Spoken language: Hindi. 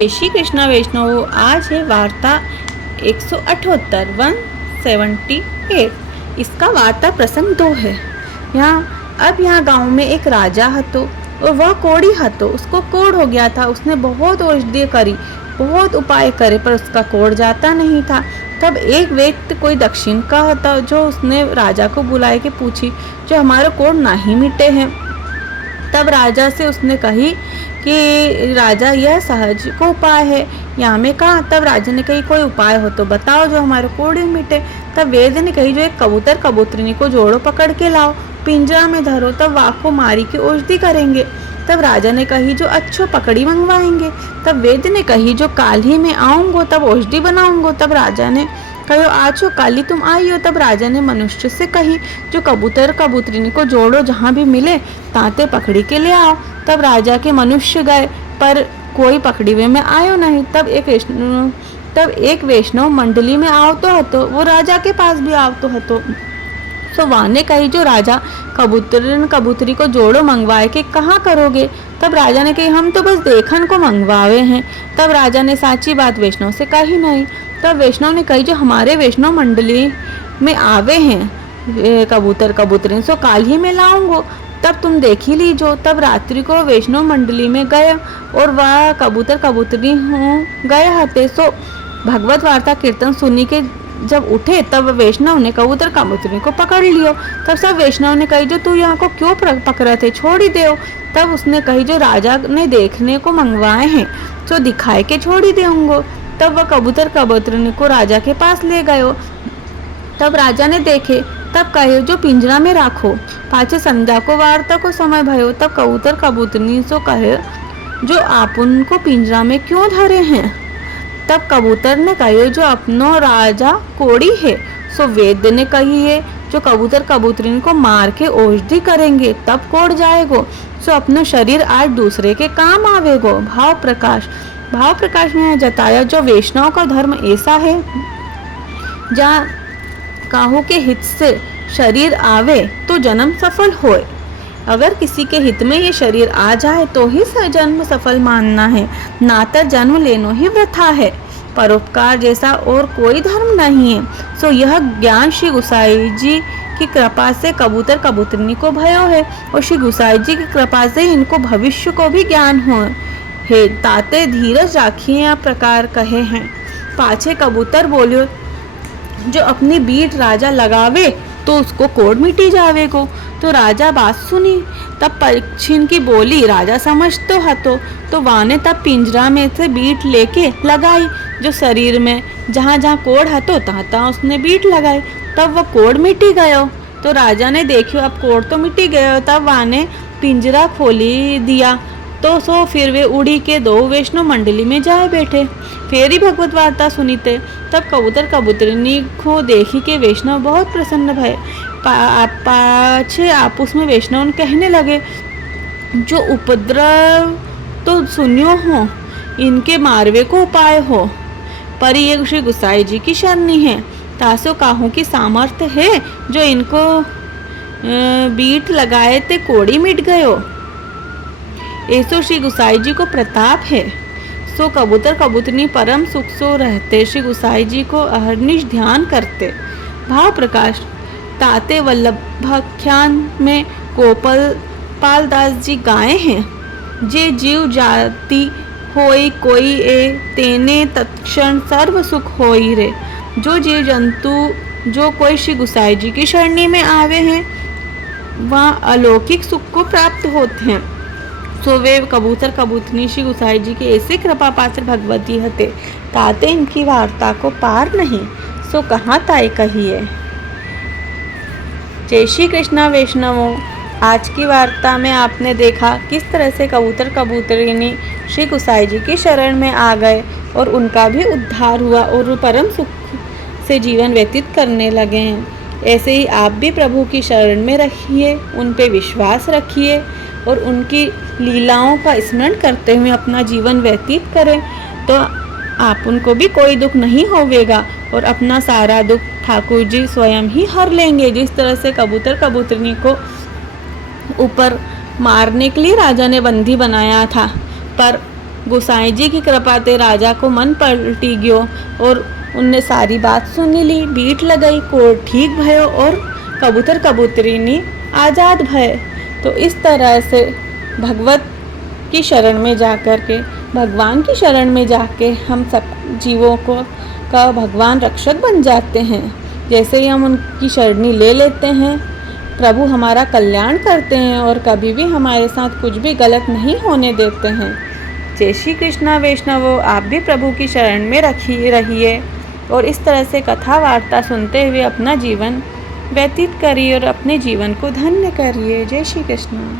जय श्री कृष्णा वैष्णव। आज है वार्ता 178 178। इसका वार्ता प्रसंग 2 है। यहाँ गांव में एक राजा हतो और वह कोढ़ी हतो। उसको कोढ़ हो गया था। उसने बहुत औषधि करी, बहुत उपाय करे, पर उसका कोढ़ जाता नहीं था। तब एक व्यक्ति कोई दक्षिण का था, जो उसने राजा को बुलाए के पूछी जो हमारे कोढ़ नहीं मिटे हैं। तब राजा से उसने कही कि राजा यह सहज को उपाय है। यहाँ में कहा। तब राजा ने कही कोई उपाय हो तो बताओ जो हमारे कोढ़ मिटे। तब वैद्य ने कही जो एक कबूतर कबूतरनी को जोड़ो, पकड़ के लाओ, पिंजरा में धरो, तब वाक को मारी की औषधि करेंगे। तब राजा ने कही जो अच्छो पकड़ी मंगवाएंगे। तब वैद्य ने कही जो काल ही में आऊंगो तब औषधि बनाऊंगो। तब राजा ने कहो आजो काली तुम आई हो। तब राजा ने मनुष्य से कही जो कबूतर कबूतरनी को जोड़ो, जहाँ भी मिले तांते पकड़ी के ले आओ। तब राजा के मनुष्य गए, पर कोई पकड़ी हुए में आयो नहीं। तब एक वैष्णव मंडली में आओ तो हतो, वो राजा के पास भी आओ तो हतो। सो वाने कही जो राजा कबूतर कबूतरी को जोड़ो मंगवाए के कहाँ करोगे। तब राजा ने कही हम तो बस देखन को मंगवावे हैं। तब राजा ने साची बात वैष्णव से कही नहीं। तब वैष्णव ने कही जो हमारे वैष्णव मंडली में आवे हैं कबूतर कबूतरी, सो काल ही में लाऊंगो, तब तुम देख ही लीजो। तब रात्रि को वैष्णव मंडली में गया और वह कबूतर कबूतरी गए हते। सो भगवत वार्ता कीर्तन सुनी के जब उठे, तब वैष्णव ने कबूतर कबूतरी को पकड़ लियो। तब सब वैष्णव ने कही जो तू यहाँ को क्यों पकड़े थे, छोड़ ही दे। तब उसने कही जो राजा ने देखने को मंगवाए हैं, तो दिखाए के छोड़ ही देंगो। तब वह कबूतर कबूतरनी को राजा के पास ले गयो। तब राजा ने देखे, तब कहे जो पिंजरा में राखो, पाछे संध्या को वार्ता को समय भयो। तब कबूतर कबूतरनी सो कहे जो आप उनको पिंजरा में क्यों धरे हैं। तब कबूतर ने कहे जो अपनो राजा कोढ़ी है। सो वैद्य ने कही है जो कबूतर कबूतरनी को मार के औषधि करेंगे तब कोढ़ जाएगो। सो अपनो शरीर आज दूसरे के काम आवेगो। भाव प्रकाश में जताया जो वैष्णव का धर्म ऐसा है जहाँ काहू के हित से शरीर आवे तो जन्म सफल होए। अगर किसी के हित में ये शरीर आ जाए तो ही जन्म सफल मानना है, नातर जन्म लेनो ही वृथा है। परोपकार जैसा और कोई धर्म नहीं है। सो यह ज्ञान श्री गुसाई जी की कृपा से कबूतर कबूतरनी को भयो है, और श्री गुसाई जी की कृपा से इनको भविष्य को भी ज्ञान हो है। ताते धीरज राखिए प्रकार कहे हैं। पाछे कबूतर बोलियो जो अपनी बीट राजा लगावे तो उसको कोढ़ मिटी जावे को। तो राजा बात सुनी। तब पक्षी की बोली राजा समझ तो हतो। तो वाने तब पिंजरा में से बीट लेके लगाई, जो शरीर में जहाँ जहाँ कोढ़ हतो तहाँ तहाँ उसने बीट लगाई। तब वह कोढ़ मिटी गयो। तो राजा ने देखियो अब कोढ़ तो मिटी गयो। तब वाने पिंजरा खोली दिया। तो सो फिर वे उड़ी के दो वैष्णव मंडली में जाए बैठे। फिर ही भगवत वार्ता सुनीते। तब कबूतर कबूतरनी को देखी के वैष्णव बहुत प्रसन्न भय। पाछे आपस में वैष्णव कहने लगे जो उपद्रव तो सुनियो हो, इनके मारवे को उपाय हो, पर ये श्री गुसाई जी की शरणी है। तासो काहू की सामर्थ्य है जो इनको बीट लगाए ते कोड़ी मिट गयो। ऐसो श्री गुसाई जी को प्रताप है। सो कबूतर कबूतरनी परम सुख सो रहते, श्री गुसाई जी को अहर्निश ध्यान करते। भाव प्रकाश ताते वल्लभाख्यान में गोपाल पालदास जी गाए हैं जे जीव जाति होई कोई ए तेने तत्क्षण सर्व सुख होई रे। जो जीव जंतु जो कोई श्री गुसाई जी की शरणी में आवे हैं वहाँ अलौकिक सुख को प्राप्त होते हैं। सो वे कबूतर कबूतरनी श्री गुसाई जी के ऐसे कृपा पात्र भगवती हते, ताते इनकी वार्ता को पार नहीं, सो कहाँ ताई कहिए। जय श्री कृष्णा वैष्णवों। आज की वार्ता में आपने देखा किस तरह से कबूतर कबूतरनी श्री गुसाई जी की शरण में आ गए और उनका भी उद्धार हुआ और परम सुख से जीवन व्यतीत करने लगे हैं। ऐसे ही आप भी प्रभु की शरण में रखिए, उन पे विश्वास रखिए और उनकी लीलाओं का स्मरण करते हुए अपना जीवन व्यतीत करें, तो आप उनको भी कोई दुख नहीं होवेगा और अपना सारा दुख ठाकुर जी स्वयं ही हर लेंगे। जिस तरह से कबूतर कबूतरनी को ऊपर मारने के लिए राजा ने बंदी बनाया था, पर गोसाई जी की कृपा ते राजा को मन पलटी गयो और उनने सारी बात सुन ली। बीट लगाई, कोड ठीक भयो और कबूतर कबूतरी ने आज़ाद भय। तो इस तरह से भगवत की शरण में जाकर के, भगवान की शरण में जाके हम सब जीवों को का भगवान रक्षक बन जाते हैं। जैसे ही हम उनकी शरणी ले लेते हैं, प्रभु हमारा कल्याण करते हैं और कभी भी हमारे साथ कुछ भी गलत नहीं होने देते हैं। जय श्री कृष्णा वैष्णवों, आप भी प्रभु की शरण में रहिए और इस तरह से कथा वार्ता सुनते हुए अपना जीवन व्यतीत करिए और अपने जीवन को धन्य करिए। जय श्री कृष्ण।